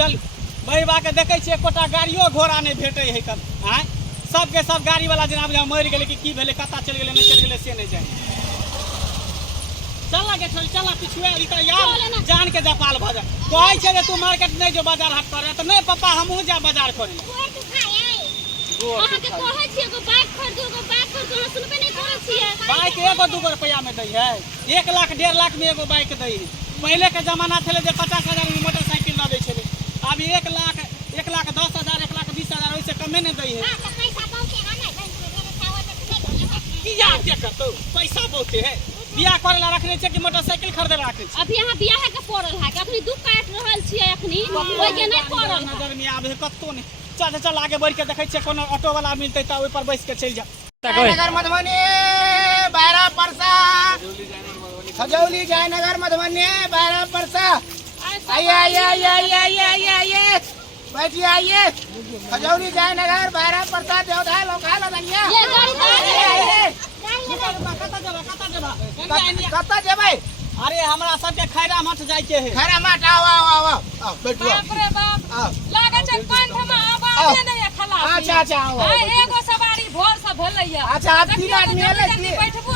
चल बहिबा के देखे छियै कोटा गाड़ियो घोड़ा नहीं भेटे है कब आय सबके सब गाड़ी वाला जनाब मर गेलै कि भेलै कता चल गेलै नहीं चल गेलै से नहीं जाने चला के चला पिछुए इधर यार जान के जपाल भजा कहै छै जे तू मार्केट नहीं जो बाजार हाट करे त नहीं पापा हमहू जा बाजार करे अहाँ के कहै छियै एगो बाइक खरीदू सुनबे नहीं करै छियै बाइक एगो 2 रुपया में दै है 1 लाख 1.5 लाख में एगो बाइक दै है पहले के जमाना छले जे 50,000 में मोटरसाइकिल लबै छले अब 1 लाख 10,000 1 लाख 20,000 ओइसे कमे नहीं दै है हां त पैसा बहुते है ना किया के करतो पैसा बहुते है बियाह करे ला रखने छै कि मोटरसाइकिल खरीदे ला रखने छै अभी यहाँ बियाह के पड़ल है कि अखनी दुख काट रहल छियै अखनी ओइ के नहीं पड़ल नजर में आबे कत्तो नहीं चल आगे बढ़ के देखै छै कोनो ऑटो वाला मिलतै त ओइ पर बैठ के चल जा जयनगर मधुबनी 12 परसा खजौली जयनगर मधुबनी 12 परसा आइए बैठिए आइए खजौली जयनगर 12 परसा देवधा लोखा लदनिया ये गाड़ी कत्ता जेबै अरे हमरा सबके खैरा मठ जाय के है खैरा मठ आओ बैठो बाप रे बाप लागे छै कंठ में आवाजे नहीं है खलासी अच्छा आओ एगो सवारी भोर से भेलैया अच्छा आप 3 आदमी एले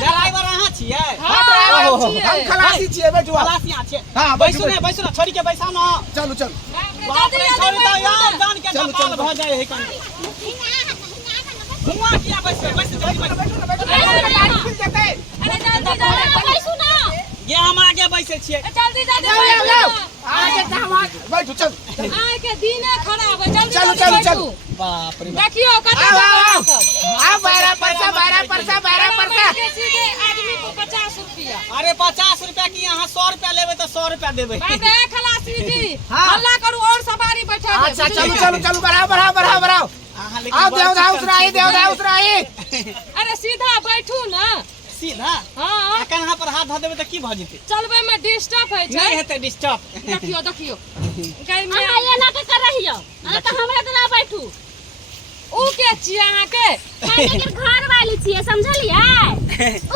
ड्राइवर अहाँ छियै हां ड्राइवर छियै हम खलासी छियै बैठो खलासी आ छियै हां बैसू ने छोड़ी के बैसा न चलू बाप रे छोड़ी त यार जान के जपाल भ जाय है कनी हुआ किया बैसे अरे जल्दी बैसू ना ये हम आगे बैसे छियै जल्दी आगे बैठो चल आए के दिने खराब है जल्दी चलो बाप रे देखियो कत आओ 12 परसा सीधे आदमी को 50 रुपया अरे 50 रुपया की यहाँ 100 रुपया लेबै तो 100 रुपया देबै बाप रे खलासी जी हल्ला करू और सवारी बैठा दे अच्छा चलो बढ़ाओ आओ देवधा उसराई अरे सीधा बैठू ना सीधा हां अखन यहाँ पर हाथ धऽ देबै त की भ जेतै चलबे में डिस्टर्ब है छै नहीं हेतै डिस्टर्ब देखियो गाय में अहाँ ये ना के कर रहियो अहाँ त हमरा देना बैठू ऊ के छी अहाँ के लेकिन घर वाली छियै समझलियै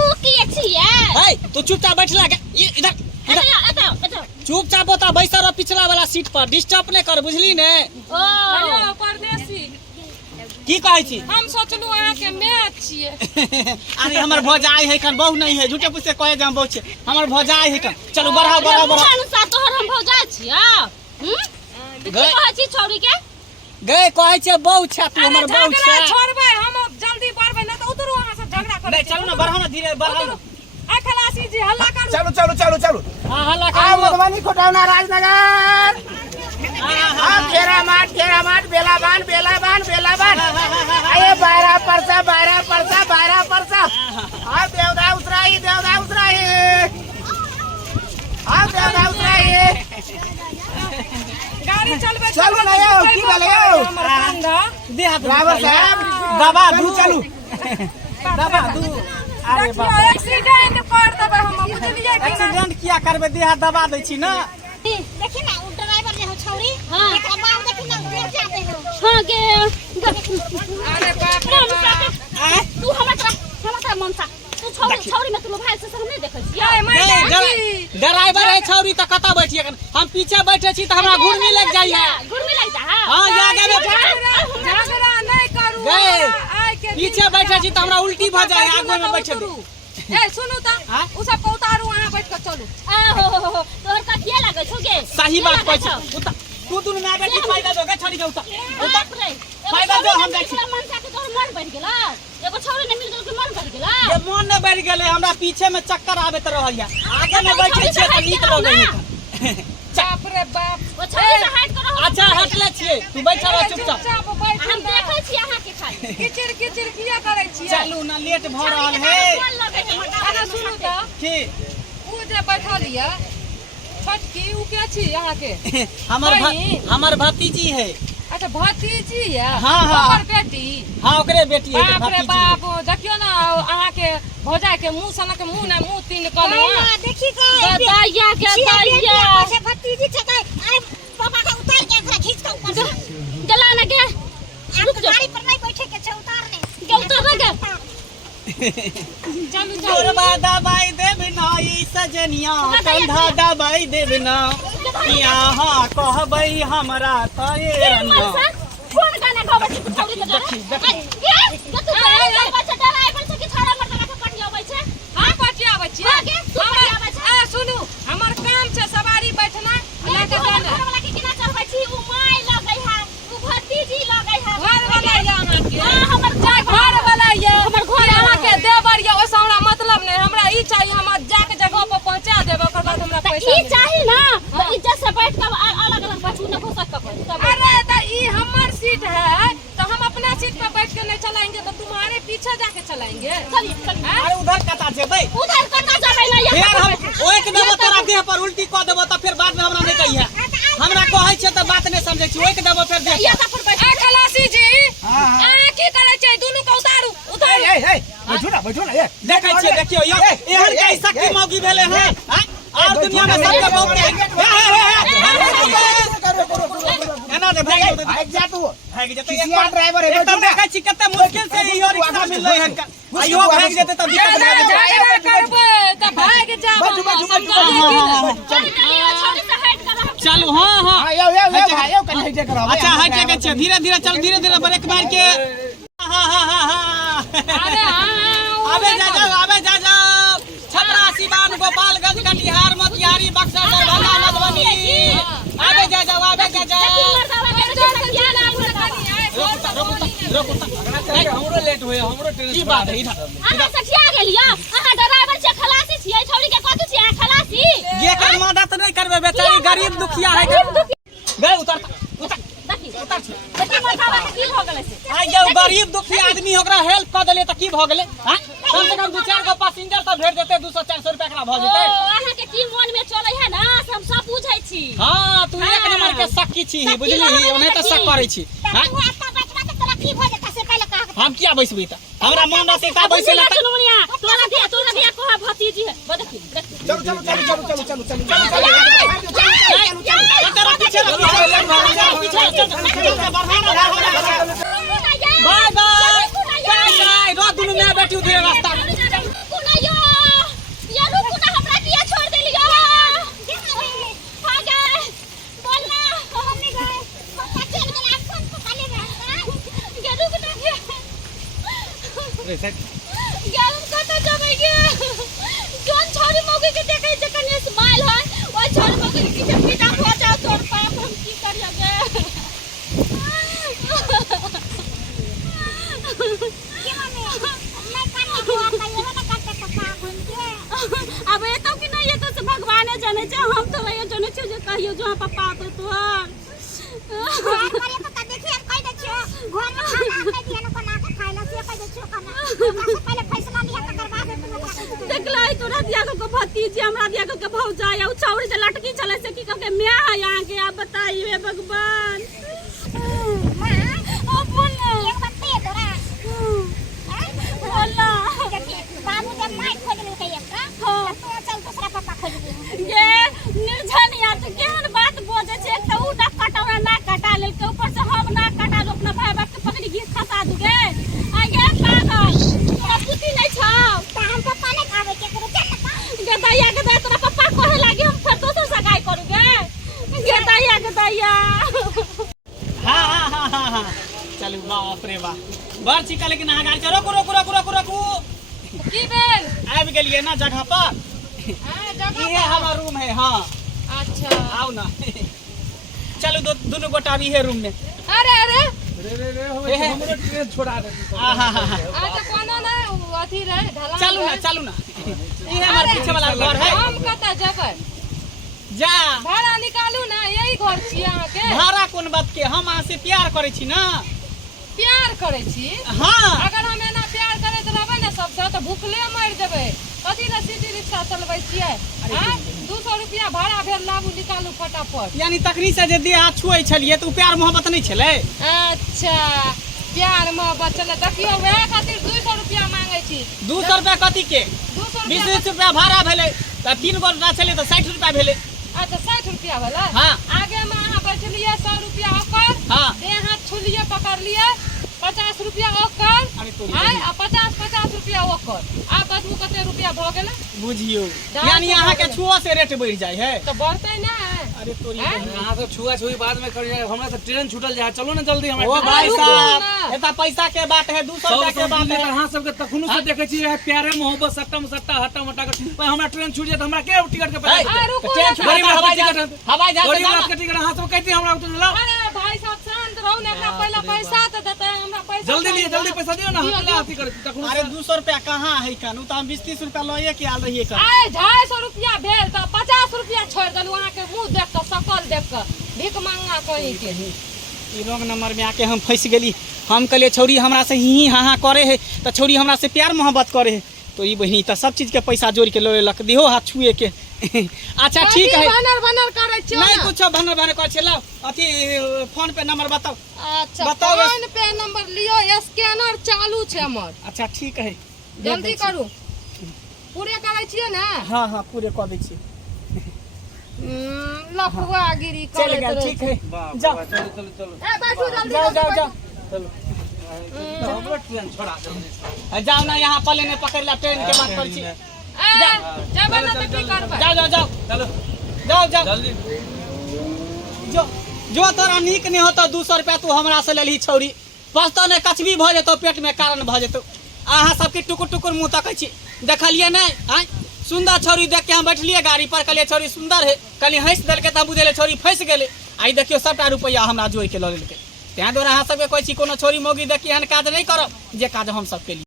ऊ की छियै हे तू चुपचाप बैठला इधर एतौ चुपचाप ओता बैसा रह पिछला वाला सीट पर डिस्टर्ब नहीं कर बुझली ने ओ हेलो परदेसी की कहै छी हम सोचलू अहाँ के मैच छियै अरे हमर भौजाई है कन बहु नहीं है झूठे पूछे कहे जे हम बहु छै हमर भौजाई है कन चलो बढ़ाओ सा तोहर हम भौजाई छियै कहै छी छौरी के गए कहै छै बहु छै तू हमर बहु छै छोड़बै हम जल्दी बढ़बै न त उतरू अहाँ सब झगड़ा करे चलो ना बढ़ाओ ना धीरे बढ़ाओ आ खलासी जी हल्ला करू चलो हां हल्ला आओ कर मधुबनी कोटावना राजनगर हां केरा माट बेलाबान आइए 12 परसा आओ देवधा उसराई आओ देवधा उसराई गाड़ी चलबे चलो ना यो की बोले यो ड्राइवर साहब दबा दू चलू दबा दू अरे बाप एक्सीडेंट कर देबै हम बुझलियै कि ना एक्सीडेंट किया करबे देह दबा दै छी ना देखी ना उ ड्राइवर जे हो छौरी एकरा बाप देखी ना गिर जाते हो हां के अरे बाप रे बाप तू हमरा मनसा तू छौरी में तू मोबाइल से नहीं देखै छियै ड्राइवर है छौरी त कता बैठिए हम पीछे बैठे छी त हमरा घुर्मी लग जाइए घुर्मी लग जा हां आगे में झगड़ा नहीं करू आइ के पीछे बैठे छी त हमरा उल्टी भ जाए आगे में बैठे दू ए सुनू त उ सब को उतारू अहाँ बैठ के चलू तोहर का किया लागै छौ गे सही बात कहै छी तू दुनु में आगे की फायदा दोगे छोड़ी के उतर फायदा दो हम जाइ छी मनसा के तोहर मन बढ़ गेला एगो छौरी ने मिल गेल के मन बढ़ गेला ये मन न बढ़ गेले हमरा पीछे में चक्कर आबैत रहैया आगे में बैठे छी त नीक लगै बाप रे बाप ओ छौरी से हट करो अच्छा हट ले छिए तू बैठा रह चुपचाप हम देखै छी अहाँ के खाली किचिर किया करै छियै चलू ना लेट भ रहल है अरे सुनू त की उ जे बैठल या छोटकी उ के छी अहाँ के हमर भतीजी है अच्छा भतीजी या हाँ ओकर बेटी हां ओकरे बेटी है बाप रे बाप देखियो ना अहाँ के भौजाई के मुंह सनक मुंह ना मुंह तीन कलिया देखी के दैया के दैया से भतीजी छै अरे पापा का उतार के एकरा खींच के ऊपर गला ना के रुक जा गाड़ी पर नहीं बैठे के छै उतार गे चलू गोरबा दबाई देब ना ई सजनिया कंधा दबाई देब ना यहाँ कहबै हमरा तये रंगा कौन गाना गाबै छी छौरी के देखी देखी के तू गाड़ी गाबै छ ड्राइवर से कि छाड़ा मरदा के पटियाबै छै हां पटियाबै छी आगे तू पटियाबै छ आ सुनू हमर काम छै सवारी बैठना ना के जाना घर वाला के केना चढ़बै छी उ माय लगै है उ भतीजी लगै है घर वाला या अहाँ के हां हमर घर वाला या हमर घर अहाँ के देवर या ओसे हमरा मतलब नहीं हमरा ई चाहिए हम जाके जगह पर पहुंचा देब ओकर बाद हमरा पैसा ई चाही ना तो इज्जत से बैठ के अलग अलग बैठू ना घुसक के अरे तो ई हमर सीट है तो हम अपना सीट पर बैठ के नहीं चलाएंगे तो तुम्हारे पीछे जाके चलाएंगे चलिए अरे उधर कता जेबै उधर कता जाबै ना फिर हम ओए के देबो तोरा देह पर उल्टी क देबो त फिर बाद में हमरा नहीं कहिया हमरा कहै छै त बात नहीं समझै छी ओए के देबो फिर देह या त फिर बैठ आ खलासी जी हां आ की करे छै दुनु के उतारू उतारू ए बैठो ना ए देखै छियै देखियो यो एहन के शक्ति मौगी भेले हैं और दुनिया में सबके बहुत एना दे भाग जा तू भाग जेतै किसिया ड्राइवर है एकदम देखै छी कते मुश्किल से ई रिक्शा मिललै हन आइयो भाग जेतै त दिक्कत भए जेतै करबै त भाग जाब छोड़ी से हट कर हम चलू हां हां यो भाई कन्है जे करब अच्छा हट के छै धीरे धीरे चल धीरे धीरे ब्रेक मार के हां अरे हां आबे जा छपरा सिवान गोपालगंज कटिहार मोतिहारी बक्सर दरभंगा मधुबनी आबे जा हमरो लेट होय हमरो ट्रेन की बात है इधर अहाँ सठिया गेलिया अहाँ ड्राइवर छै खलासी छियै छोड़ी के कथि छियै अहाँ खलासी ये कर मदद नहीं करबे बेचारी गरीब दुखिया है गए उतर देखी देखी माथावा के की भ गेलै से आ ये गरीब दुखिया आदमी ओकरा हेल्प क देले त की भ गेले हां कम से कम दू चार गो पैसेंजर त भेट देते 200 400 रुपया एकरा भ जेतै अहाँ के की मन में चलै है ना हम सब बुझै छी हां तू एक नंबर के शक्की छी बुझली ओने त शक करै छी हां तू एता बैठवा के तोरा की भ जेतै से पहले कह हम किया बैसबै त हमरा मन रहते का बैसे ला सुनमुनिया तोरा दिया कह भतीजी है देखी चलो बाय बाय रो दुनु में बैठी उधर रास्ता कुनायो ये रुक ना हमरा किया छोड़ देलियो भागे बोलना हम नहीं गए पप्पा चल गए फोन को काले में ये रुक ना यार हम कत जाबै गे जोन छोरी मौगी के देखै छै कने स्माइल है ओ छोरी मौगी के पीछे पीछा हो जाओ तोर पाप हम की करिया गे अब ये तो कि नहीं ये तो भगवाने जाने छै हम तो नहीं जाने छै जे कहियो जो पप्पा तो तोर करे तो देखिए कह दे छियो घर में खाना खाइ दिया न बना के खाइला से कह दे छियो खाना सबसे पहले फैसला लिया त करवा दे देखलाई तोरा दिया को भतीजी हमरा दिया को भौजाई औ छौरी से लटकी चले से की के मैं है यहां के आप बताइए भगवान मां ओ बोल एक बात दे तोरा बोला बाबू जब माइक खोल ले कहिए का तो चल दूसरा पापा खोल दे ये निर्धन यार तो केहन बात बोले छे त उ ना कटौरा ना कटा लेल के ऊपर से हम ना कटा लो अपना भाई बाप के पकड़ी घीस खसा दूगे आ ये पागल तोरा बुद्धि नहीं छौ त हम पप्पा ने खावे के करू के दैया के दे तोरा पप्पा कहे लागी हम फिर दोसर सगाई करूगे के दैया हां चलू बाप रे वाह बड़ चिका लेकिन अहाँ गाड़ी रोकू की भेल आबि गेलिए ना जगह पर ये हमारा रूम है हां अच्छा आओ ना चलो दोनों गोटा भी है रूम में अरे हमरो ट्रेन छोड़ा दे अच्छा कोनो ना अथी रहे ढला चलू ना ये हमारे पीछे वाला घर है हम कत जेबै जा भाड़ा निकालू ना यही घर छी अहाँ के भाड़ा कोन बात के हम अहाँ से प्यार करे छी ना प्यार करे छी हां अगर हम एना प्यार करैत रहबै ना सबसे तो भूखले मर जेबै कथी ला सिटी रिक्शा चलबै छियै हां 200 रुपया भाड़ा भेल लाबू निकालू फटाफट यानी तकनी से जे देह हाथ छुए छलिए तो प्यार मोहब्बत नहीं छले अच्छा प्यार मोहब्बत चले देखियो वह खातिर 200 रुपया मांगे छी 200 रुपया कथी के 20 रुपया भाड़ा भेले त 3 गोटा छले तो 60 रुपया भेले अच्छा 60 रुपया भेलै हां आगे में अहाँ बैठलिए 100 रुपया ओकर हां देह हाथ छुलिए पकड़ लिए 50 रुपया ओकर हां आ 50 रुपया ओकर आ बतबू कते रुपया भ गेलै बुझियो यानी अहाँ के छुओ से रेट बढ़ जाय है तो बढ़तै ना अरे तोरी हैं? यहाँ तो छुआ छुई बाद में कर जाए, हमरा से ट्रेन छूटल जाए, चलो ना जल्दी ओ हमरा भाई रुको साहब ना। एता पैसा के बात है 200 रुपया के बात है। अहाँ सबके तखनो से देखे छी प्यारे मोहब्बत सट्टा में सट्टा हट्टा मट्टा के भाई हमरा ट्रेन छूट जाए तो हमरा के टिकट के पैसा आ, रुको ट्रेन ना, छूटा गरीब हवाई आदमी जहाज टिकट हवाई जहाज से गरीब जाना। रात के टिकट अहाँ सब कहती हमरा उतर लो अरे भाई साहब शांत रहो ना, हमरा पहला पैसा तो देते हैं, हमरा पैसा जल्दी लिए चाहिए। जल्दी पैसा दियो ना दियो, हम दियो। टिकट तखनो अरे 200 रुपया कहाँ है कानू तो हम 20-30 रुपया लइए के आल रहिए का। आए 250 रुपया भेल तो 50 रुपया छोड़ देलू, अहाँ के मुंह देख के शकल देख के भीख मांगा कहीं के। ई रॉन्ग नंबर में आके हम फंस गेली। हम कहलिए छौरी हमरा से ही हाँ करे है तो छौरी हमरा से प्यार मोहब्बत करे है तो ई बहिनी तो सब चीज के पैसा जोड़ के ले लेलक दिहो हाथ छुए के। अच्छा ठीक है बनर बनर करे छियो नहीं ना। कुछ भनर भनर कर छे लाओ अथी फोन पे नंबर बताओ। अच्छा बताओ। फोन पे नंबर लियो, स्कैनर चालू छै हमर, अच्छा ठीक है जल्दी करू। पूरे करे छियै ना। हाँ हाँ पूरे कह दै छी। लफुआ गिरी चल करे गया ठीक है जाओ चलो चलो चलो ए बैठू जल्दी जाओ जल्दी जाओ बैठू। जाओ हमरा ट्रेन छोड़ा जल्दी जाओ ना यहाँ प्लेन पकड़ ला ट्रेन के बात कर छी। जेबै ना तऽ की करबै। जाओ जाओ जाओ चलो जाओ जाओ जल्दी जो जो तोरा नीक नहीं होता 200 रुपया तू हमरा से लेली छौरी पछतो ने कचबी भ जेतो पेट में कारण भ जेतो। अहाँ सबके टुकुर टुकुर मुँह तकै छी देखलिए नहीं आय सुंदर छौरी देख के हम बैठलिए गाड़ी पर कहलिए छौरी सुंदर है कहलिए हंस देलके तब बुझेले छौरी फंस गेले। आई देखियो सबटा रुपया हमरा जोड़ के लऽ लेलकै। तें द्वारा अहाँ सबके कहै छी कोनो छौरी मौगी देखी एहन काज नहीं करब जे काज हम सब केली।